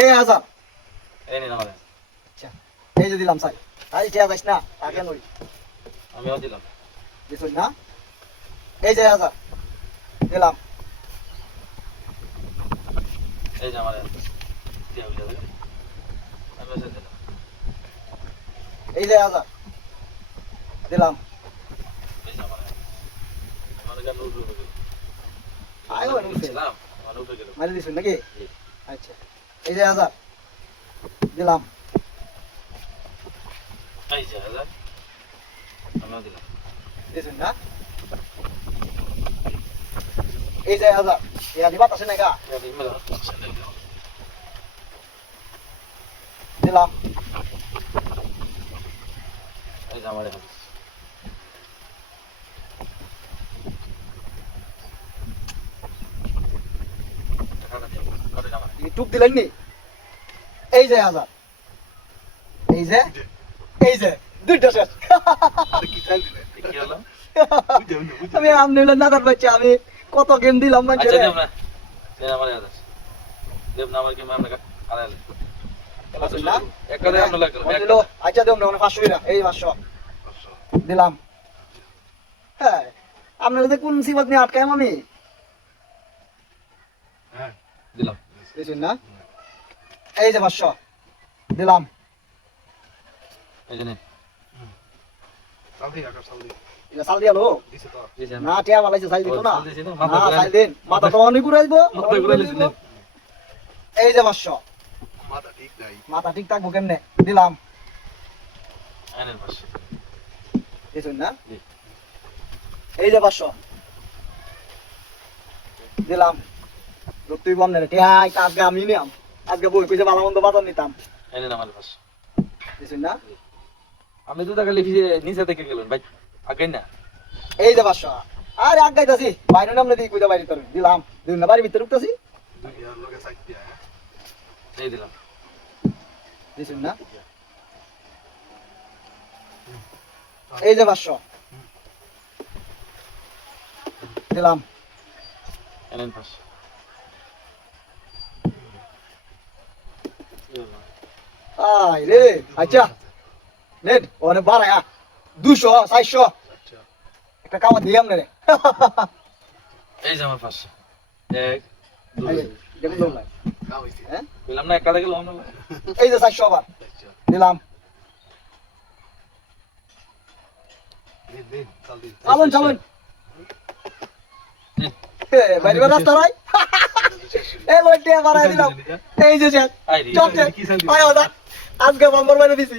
এই হাজার এই নিন আমারে আচ্ছা এই যে দিলাম স্যার তাই টিয়া যাইস না তাকে নই আমিও দিলাম দিছুন না এই যে হাজার দিলাম এই যে আমারে দিয়া হইলো আমি মেসেজ দিলাম এই যে হাজার দিলাম এই যে আমারে আমারে গান উঠে গেল আয় ওই নিচে দিলাম আমার উঠে গেল মারি দিছুন নাকি জি। আচ্ছা এই যে হাজার দিলাম এই যে হাজার আমিও দিলাম দিছুন না এই যে হাজার ইয়া দিবা আছে না গা ইয়া দিই মেলা সেন্ডেল দিলাম এই যে আমারে হাদিস টাকাটা দিন করে আমার ইউটিউব দিলেন নি এই যে হাজার এই যে দুইটা শেষ কি হলো আমি আমনে নাদার বাচ্চা আমি কত গেম দিলাম আচ্ছা মানে দেব না দেন আমার হাদিস দেব না আমার কি আমরা আড়াইলে এক কথা আমরা লাগলো দিলো আচ্ছা দেব না 500 টাকা এই 500 দিলাম হ্যাঁ আপনারা যে কোন সিবাত নিয়ে আটকায় আমি দিলাম বুঝছেন না এই যে 500 দিলাম এই যে নিন এটা সাল দিয়ালো এই যে না টিয়া বালাইছে সাল দিত না দিছি না না সাল দিন মাথা তো অনেক ঘুরাইবো মাথা ঘুরাইছি না এই যে 500 মাথা ঠিক থাকবো কেমনে দিলাম আইনের পাশে বুঝছেন না জি। এই যে 500 দিলাম তুই বন্ধ রে টিয়া আজকে আমি নিলাম আজকে বই কইছে ভালো মন্দ বাজার নিতাম আইনের আমার পাশে বুঝছেন না আপনি তো টাকা লিখি নিচে থেকে গেলেন ভাই আগে না এই যে 500 আরে আগাইতাছি বাইরে নামলে দিই কইতা বাইরে তোর দিলাম দিন না বাড়ি ভিতরে উঠতাছি এই দিলাম বুঝছেন না এই যে 500 দিলাম আইনের পাশে আই রে আচ্ছা নেট ওরে বাড়ায়া 200 400 একটা কামা দিলাম রে এই যে আমার পাশে এক দুই এই দেখুন লোক নাই হ্যাঁ বললাম না একা থেকে লোন এই যে 400 আবার দিলাম চালুন চালুন বাইরে রাস্তা নাই এই লোকটা বাড়ায় দিলাম এই যে চক আয় আজকে বাম্বার বাইরে দিছি